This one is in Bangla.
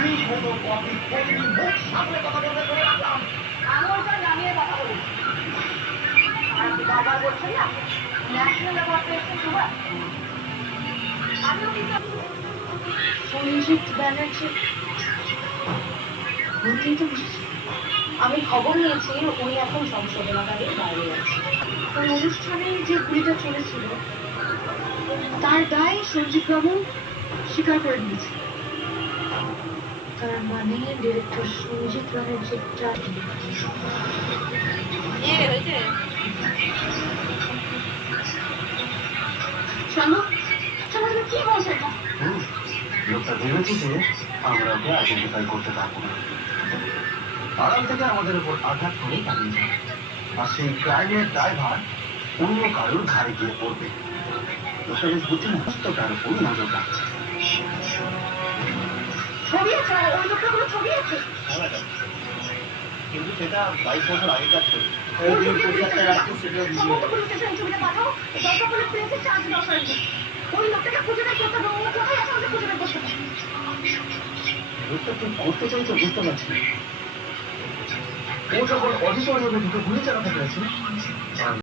আমি কোনো কপি করিনি, মুখ সামনে কথা বলতে করে রাখলাম। আঙুলটা নামিয়ে কথা বলুন। আর আপনি বারবার বলছেন না ন্যাশনাল অ্যাওয়ার্ড পেয়েছেন তোমার। আমিও কিন্তু সঞ্জিত ব্যানার্জি বলতেই তো বুঝেছি। আমি খবর নিয়েছি উনি এখন সংশোধনাগারের বাইরে আছে। ওই অনুষ্ঠানে যে গুলিটা চলেছিল তার দায় সঞ্জিত বাবু স্বীকার করে নিয়েছে। তার মানে ডিরেক্টর সঞ্জিত ব্যানার্জিটা হয়েছে। শোনো শোনো, তুমি কি বলছো এটা? লোকটা ভেবেছি যে আমরা ওকে আইডেন্টিফাই করতে পারবো না, আড়াল থেকে আমাদের উপর আঘাত করে পালিয়ে যাবে, আর সেই ক্রাইমের দায়ভার অন্য কারোর ঘাড়ে গিয়ে পড়বে। লোকটা বেশ বুদ্ধিমস্ত, তার উপর নজর রাখছে। ছবি আছে, ওই লোকটা কোনো ছবি আছে। কিন্তু সেটা 22 বছর আগেকার ছবি। সমস্ত পুলিশ স্টেশনে ছবিটা পাঠাও, দরকার পড়লে প্রেসের চার্জ দেওয়া হয়েছে। ওই লোকটাকে খুঁজে বের করতে হবে, ও কোথায় আছে আমাকে খুঁজে বের করতে হবে। লোকটা কি করতে চাইছে বুঝতে পারছি না। ও যখন অডিটোরিয়ামে ঢুকে গুলি চালাতে পেরেছে,